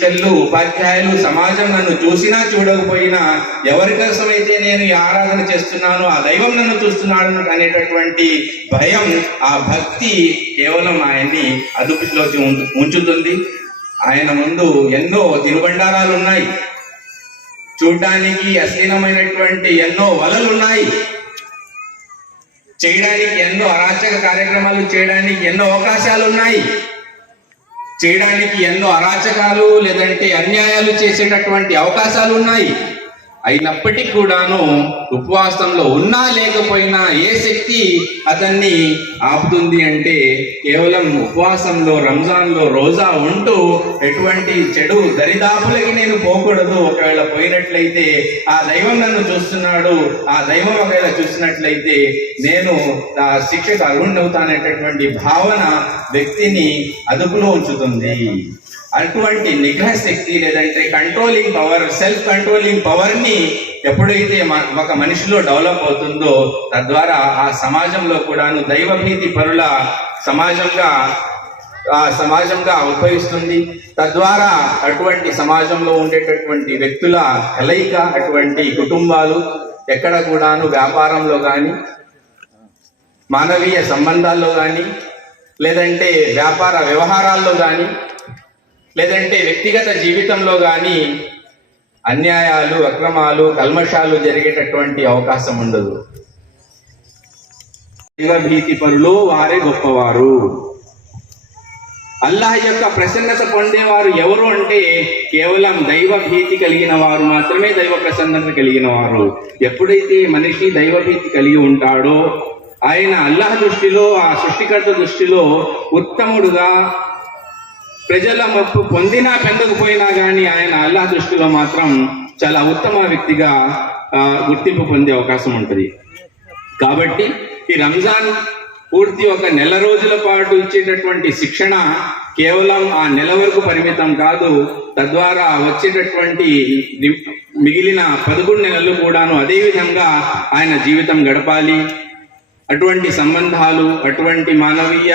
చెల్లు ఉపాధ్యాయులు సమాజం నన్ను చూసినా చూడకపోయినా ఎవరి కోసమైతే నేను ఈ ఆరాధన చేస్తున్నానో ఆ దైవం నన్ను చూస్తున్నాడు అనేటటువంటి భయం ఆ భక్తి కేవలం ఆయన్ని అదుపులోకి ఉంచుతుంది. ఆయన ముందు ఎన్నో తినుబండారాలు ఉన్నాయి చూడ్డానికి అశ్లీనమైనటువంటి ఎన్నో వలలు ఉన్నాయి చేయడానికి ఎన్నో అరాచక కార్యక్రమాలు చేయడానికి ఎన్నో అవకాశాలు ఉన్నాయి చేయడానికి ఎన్నో అరాచకాలు లేదంటే అన్యాయాలు చేసేటటువంటి అవకాశాలు ఉన్నాయి అయినప్పటికీ కూడాను ఉపవాసంలో ఉన్నా లేకపోయినా ఏ శక్తి అతన్ని ఆపుతుంది అంటే కేవలం ఉపవాసంలో రంజాన్లో రోజా ఉంటూ ఎటువంటి చెడు దరిదాపులకి నేను పోకూడదు. ఒకవేళ పోయినట్లయితే ఆ దైవం నన్ను చూస్తున్నాడు. ఆ దైవం ఒకవేళ చూసినట్లయితే నేను ఆ శిక్షకు అర్హుండవుతాననేటటువంటి భావన వ్యక్తిని అదుపులో ఉంచుతుంది. అటువంటి నిగ్రహ శక్తి లేదంటే కంట్రోలింగ్ పవర్ సెల్ఫ్ కంట్రోలింగ్ పవర్ని ఎప్పుడైతే ఒక మనిషిలో డెవలప్ అవుతుందో తద్వారా ఆ సమాజంలో కూడాను దైవభీతి పరుల సమాజంగా ఆ సమాజంగా ఉద్భవిస్తుంది. తద్వారా అటువంటి సమాజంలో ఉండేటటువంటి వ్యక్తుల కలయిక అటువంటి కుటుంబాలు ఎక్కడ కూడాను వ్యాపారంలో కానీ మానవీయ సంబంధాల్లో కానీ లేదంటే వ్యాపార వ్యవహారాల్లో కానీ లేదంటే వ్యక్తిగత జీవితంలో కానీ అన్యాయాలు అక్రమాలు కల్మషాలు జరిగేటటువంటి అవకాశం ఉండదు. భీతి పరులు వారే గొప్పవారు. అల్లాహ్ యొక్క ప్రసన్నత పొందేవారు ఎవరు అంటే కేవలం దైవ భీతి కలిగిన వారు మాత్రమే దైవ ప్రసన్నత కలిగిన వారు. ఎప్పుడైతే మనిషి దైవ భీతి కలిగి ఉంటాడో ఆయన అల్లాహ్ దృష్టిలో ఆ సృష్టికర్త దృష్టిలో ఉత్తముడుగా ప్రజల మప్పు పొందినా పొందకపోయినా కానీ ఆయన అల్లా దృష్టిలో మాత్రం చాలా ఉత్తమ వ్యక్తిగా గుర్తింపు పొందే అవకాశం ఉంటుంది. కాబట్టి ఈ రంజాన్ పూర్తి ఒక నెల రోజుల పాటు ఇచ్చేటటువంటి శిక్షణ కేవలం ఆ నెల వరకు పరిమితం కాదు తద్వారా వచ్చేటటువంటి మిగిలిన పదకొండు నెలలు కూడాను అదే విధంగా ఆయన జీవితం గడపాలి. అటువంటి సంబంధాలు అటువంటి మానవీయ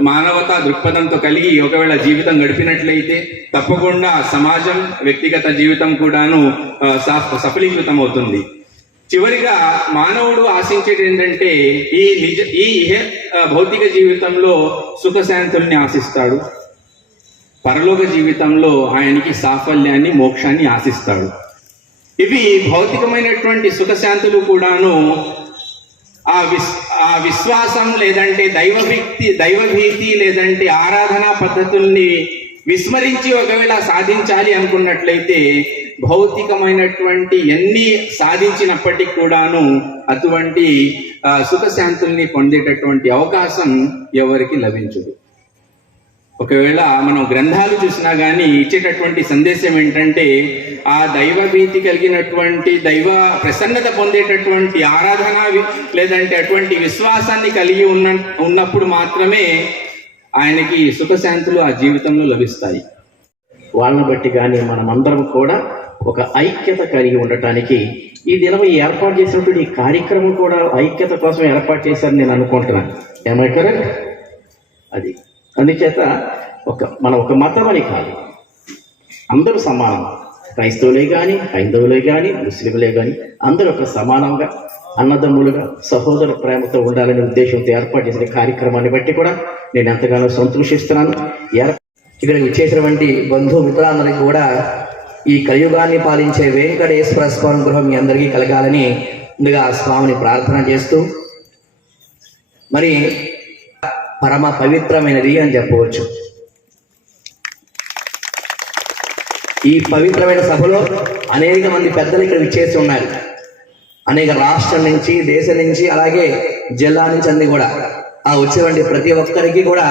మానవతా దృక్పథంతో కలిగి ఒకవేళ జీవితం గడిపినట్లయితే తప్పకుండా సమాజం వ్యక్తిగత జీవితం కూడాను సఫలీకృతం అవుతుంది చివరిగా మానవుడు ఆశించేది ఏంటంటే ఈ నిజ ఈ భౌతిక జీవితంలో సుఖశాంతుల్ని ఆశిస్తాడు. పరలోక జీవితంలో ఆయనకి సాఫల్యాన్ని మోక్షాన్ని ఆశిస్తాడు. ఇవి భౌతికమైనటువంటి సుఖశాంతులు కూడాను ఆ విశ్ ఆ విశ్వాసం లేదంటే దైవభక్తి దైవభీతి లేదంటే ఆరాధనా పద్ధతుల్ని విస్మరించి ఒకవేళ సాధించాలి అనుకున్నట్లయితే భౌతికమైనటువంటి ఎన్ని సాధించినప్పటికీ కూడాను అటువంటి ఆ, సుఖశాంతుల్ని పొందేటటువంటి అవకాశం ఎవరికి లభించదు. ఒకవేళ మనం గ్రంథాలు చూసినా కానీ ఇచ్చేటటువంటి సందేశం ఏంటంటే ఆ దైవ భీతి కలిగినటువంటి దైవ ప్రసన్నత పొందేటటువంటి ఆరాధన లేదంటే అటువంటి విశ్వాసాన్ని కలిగి ఉన్న ఉన్నప్పుడు మాత్రమే ఆయనకి సుఖశాంతులు ఆ జీవితంలో లభిస్తాయి. వాళ్ళని బట్టి కానీ మనమందరం కూడా ఒక ఐక్యత కలిగి ఉండటానికి ఈ దినం ఏర్పాటు చేసినటువంటి ఈ కార్యక్రమం కూడా ఐక్యత కోసం ఏర్పాటు చేశారని నేను అనుకుంటున్నాను. ఏమై కరెక్ట్ అది. అందుచేత ఒక మన ఒక మతమని కాదు. అందరూ సమానం. క్రైస్తవులే కానీ హైందవులే కానీ ముస్లింలే కానీ అందరూ ఒక సమానంగా అన్నదమ్ములుగా సహోదర ప్రేమతో ఉండాలనే ఉద్దేశంతో ఏర్పాటు చేసిన కార్యక్రమాన్ని బట్టి కూడా నేను ఎంతగానో సంతోషిస్తున్నాను. ఇక్కడ ఇక్కడికి వచ్చేసినటువంటి బంధుమిత్రులందరికీ కూడా ఈ కలియుగాన్ని పాలించే వెంకటేశ్వర స్వామి గృహం మీ అందరికీ కలగాలని ముందుగా ఆ స్వామిని ప్రార్థన చేస్తూ మరి పరమ పవిత్రమైనది అని చెప్పవచ్చు. ఈ పవిత్రమైన సభలో అనేక మంది పెద్దలు ఇక్కడ విచ్చేసి ఉన్నారు. అనేక రాష్ట్రం నుంచి దేశం నుంచి అలాగే జిల్లా నుంచి అన్ని కూడా. ఆ వచ్చేవంటి ప్రతి ఒక్కరికి కూడా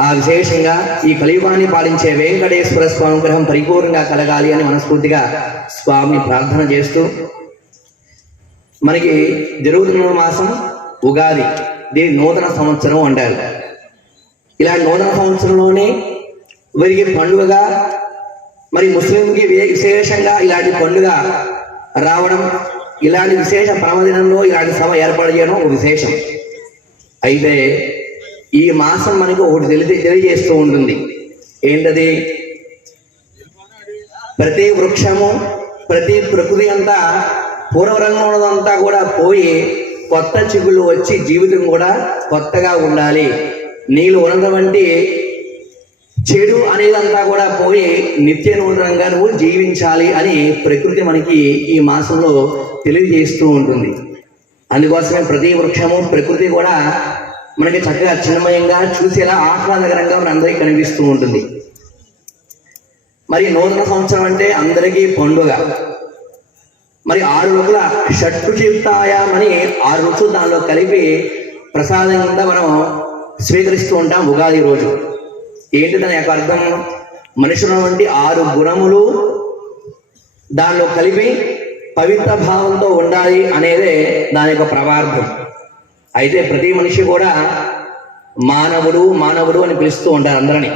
ఆ విశేషంగా ఈ కలియుగాన్ని పాలించే వెంకటేశ్వర స్వామి గ్రహం పరిపూర్ణంగా కలగాలి అని మనస్ఫూర్తిగా స్వామిని ప్రార్థన చేస్తూ మనకి జరుగుతున్న మాసం ఉగాది. దీన్ని నూతన సంవత్సరం అంటారు. ఇలా నూతన సంవత్సరంలోనే వీరికి పండుగగా మరి ముస్లింకి విశేషంగా ఇలాంటి పండుగ రావడం ఇలాంటి విశేష పర్వదినంలో ఇలాంటి సభ ఏర్పాటు చేయడం ఒక విశేషం. అయితే ఈ మాసం మనకు ఒకటి తెలియ తెలియజేస్తూ ఉంటుంది. ఏంటది? ప్రతి వృక్షము ప్రతి ప్రకృతి అంతా పూర్వరంగంలో అంతా కూడా పోయి కొత్త చిగుళ్ళు వచ్చి జీవితం కూడా కొత్తగా ఉండాలి. నీళ్ళు ఉన్నటువంటి చెడు అనేదంతా కూడా పోయి నిత్య నూతనంగా నువ్వు జీవించాలి అని ప్రకృతి మనకి ఈ మాసంలో తెలియజేస్తూ ఉంటుంది. అందుకోసమే ప్రతి వృక్షము ప్రకృతి కూడా మనకి చక్కగా చిన్నమయంగా చూసేలా ఆహ్లాదకరంగా మనందరికీ కనిపిస్తూ ఉంటుంది. మరి నూతన సంవత్సరం అంటే అందరికీ పండుగ. మరి ఆరు రుచుల షట్టు చెప్తాయామని ఆరు రుచులు దానిలో కలిపి ప్రసాదం కింద మనం స్వీకరిస్తూ ఉంటాం ఉగాది రోజు. ఏంటి దాని యొక్క అర్థం? మనుషుల వంటి ఆరు గుణములు దానిలో కలిపి పవిత్ర భావంతో ఉండాలి అనేదే దాని యొక్క ప్రవార్థం అయితే ప్రతి మనిషి కూడా మానవుడు మానవుడు అని పిలుస్తూ ఉంటారు అందరినీ.